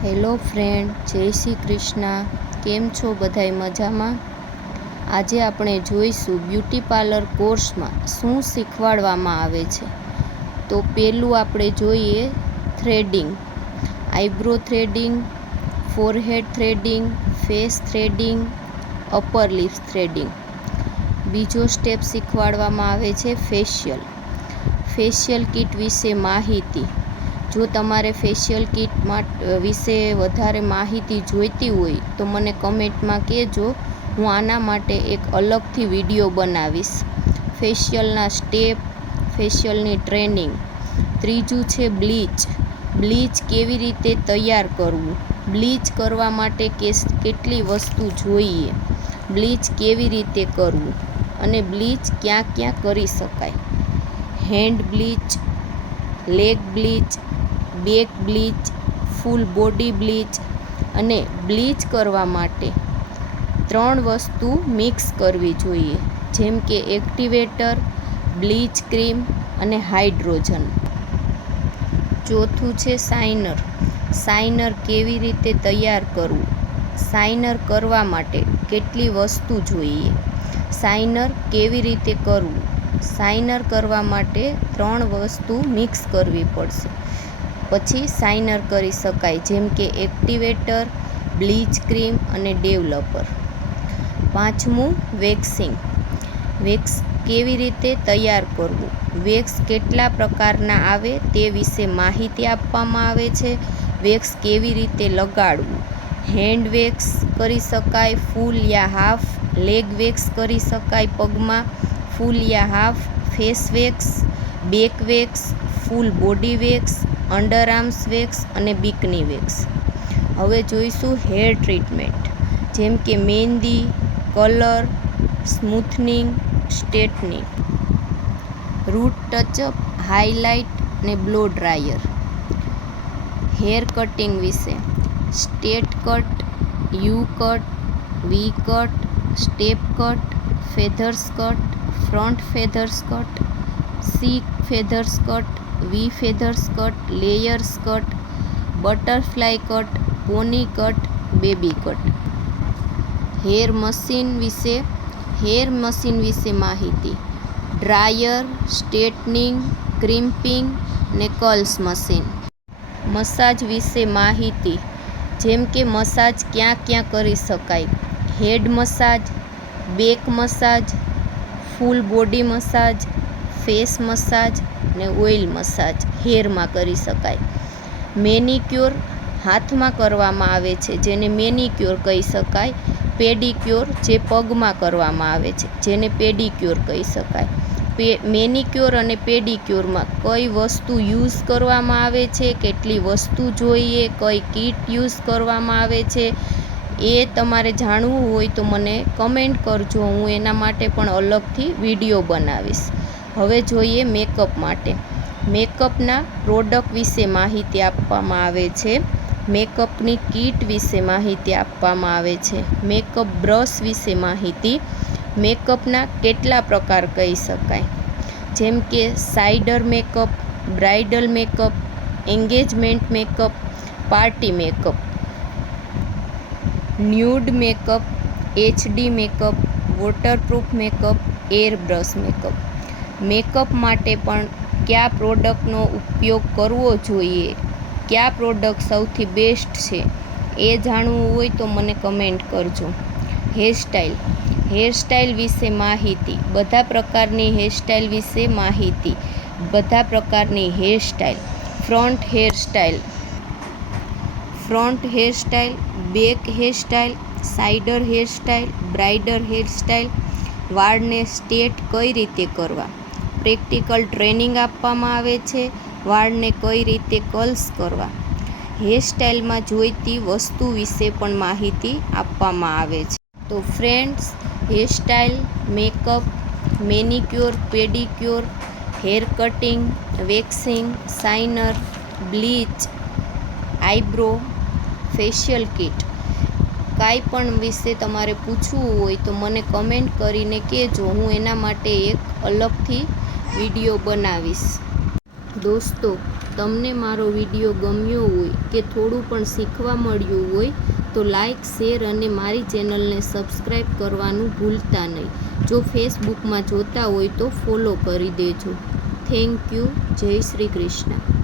Hello friend, જય શ્રી કૃષ્ણ. કેમ છો બધાય મજામાં? આજે આપણે જોઈશું બ્યુટી પાર્લર કોર્સમાં શું શીખવાડવામાં આવે છે. તો પહેલું આપણે જોઈએ threading, eyebrow threading, forehead threading, face threading, upper lips threading. બીજો સ્ટેપ શીખવાડવામાં આવે છે ફેશિયલ. ફેશિયલ કિટ વિશે માહિતી. જો તમારે ફેશિયલ કિટ વિશે વધારે માહિતી જોઈતી હોય તો મને કમેન્ટમાં કહેજો. હું આના માટે એક અલગથી વિડીયો બનાવીશ. ફેશિયલના સ્ટેપ, ફેશિયલની ટ્રેનિંગ. ત્રીજું છે બ્લીચ. બ્લીચ કેવી રીતે તૈયાર કરવું, બ્લીચ કરવા માટે કેટલી વસ્તુ જોઈએ, બ્લીચ કેવી રીતે કરવું અને બ્લીચ ક્યાં ક્યાં કરી શકાય. Hand bleach, leg bleach, back bleach, full body bleach. અને બ્લીચ કરવા માટે 3 વસ્તુ મિક્સ કરવી જોઈએ, જેમ કે એક્ટિવેટર, બ્લીચ ક્રીમ અને હાઇડ્રોજન. ચોથું છે શાઇનર. શાઇનર કેવી રીતે તૈયાર કરવું, શાઇનર કરવા માટે કેટલી વસ્તુ જોઈએ, શાઇનર કેવી રીતે કરવું. શાઇનર કરવા માટે 3 વસ્તુ મિક્સ કરવી પડશે, પછી શાઇનર કરી શકાય, જેમ કે એક્ટિવેટર, બ્લીચ ક્રીમ અને ડેવલપર. પાંચમું વેક્સિંગ. વેક્સ કેવી રીતે તૈયાર કરવું, વેક્સ કેટલા પ્રકારના આવે તે વિશે માહિતી આપવામાં આવે છે. વેક્સ કેવી રીતે લગાડવું, હેન્ડ વેક્સ કરી શકાય, ફૂલ યા હાફ. લેગ વેક્સ કરી શકાય પગમાં, ફૂલ યા half. Face wax, back wax, full body wax, under arms wax અને બિકની વેક્સ. હવે જોઈશું હેર ટ્રીટમેન્ટ, જેમ કે mehndi, colour, smoothening, straightening, root touch up, highlight અને બ્લો ડ્રાયર. હેર કટિંગ વિશે straight cut, U cut, V cut, step cut, feathers cut, front feathers cut, C feathers cut, V feathers cut, layers cut, butterfly cut, pony cut, baby cut. Hair machine વિશે માહિતી. Dryer, straightening, crimping ને curls machine. Massage વિશે માહિતી, જેમ કે massage ક્યાં ક્યાં કરી શકાય. Head massage, back massage, full body massage, face massage ને ઓઇલ મસાજ હેરમાં કરી શકાય. મેનિક્યોર હાથમાં કરવામાં આવે છે, જેને મેનિક્યોર કહી શકાય. પેડિક્યોર જે પગમાં કરવામાં આવે છે, જેને પેડિક્યોર કહી શકાય. મેનિક્યોર અને પેડિક્યોરમાં કઈ વસ્તુ યુઝ કરવામાં આવે છે, કેટલી વસ્તુ જોઈએ, કઈ કીટ યુઝ કરવામાં આવે છે, એ તમારે જાણવું હોય તો મને કમેન્ટ કરજો. હું એના માટે પણ અલગથી વિડીયો બનાવીશ. હવે જોઈએ મેકઅપ માટે. મેકઅપના પ્રોડક્ટ વિશે માહિતી આપવામાં આવે છે. મેકઅપની કીટ વિશે માહિતી આપવામાં આવે છે. મેકઅપ બ્રશ વિશે માહિતી. મેકઅપના કેટલા પ્રકાર કહી શકાય, જેમ કે સાઇડર makeup, bridal makeup, engagement makeup, party makeup, nude makeup, HD makeup, waterproof makeup, air brush makeup. Makeup માટે પણ કયા પ્રોડક્ટનો ઉપયોગ કરવો જોઈએ, કયા પ્રોડક્ટ સૌથી બેસ્ટ છે, એ જાણવું હોય તો મને કમેન્ટ કરજો. હેરસ્ટાઇલ. હેરસ્ટાઇલ વિશે માહિતી. બધા પ્રકારની હેરસ્ટાઇલ વિશે માહિતી. બધા પ્રકારની hairstyle. Front hairstyle, back hairstyle, cider hairstyle, bridal hairstyle. વાળને સ્ટ્રેટ કઈ રીતે કરવા, પ્રેક્ટિકલ ટ્રેનિંગ આપવામાં આવે છે. વાળને કઈ રીતે કર્લ્સ કરવા. હેરસ્ટાઇલમાં જોઈતી વસ્તુ વિશે પણ માહિતી આપવામાં આવે છે. તો friends, hairstyle, makeup, manicure, pedicure, hair cutting, waxing, shiner, bleach, eyebrow, facial kit, કાંઈ પણ વિશે તમારે પૂછવું હોય તો મને કમેન્ટ કરીને કહેજો. હું એના માટે એક અલગથી વિડીયો બનાવીશ. દોસ્તો, તમને મારો વિડીયો ગમ્યો હોય કે થોડું પણ શીખવા મળ્યું હોય તો લાઈક, શેર અને મારી ચેનલને સબસ્ક્રાઈબ કરવાનું ભૂલતા નહીં. જો ફેસબુકમાં જોતા હોય તો ફોલો કરી દેજો. Thank you. જય શ્રી કૃષ્ણ.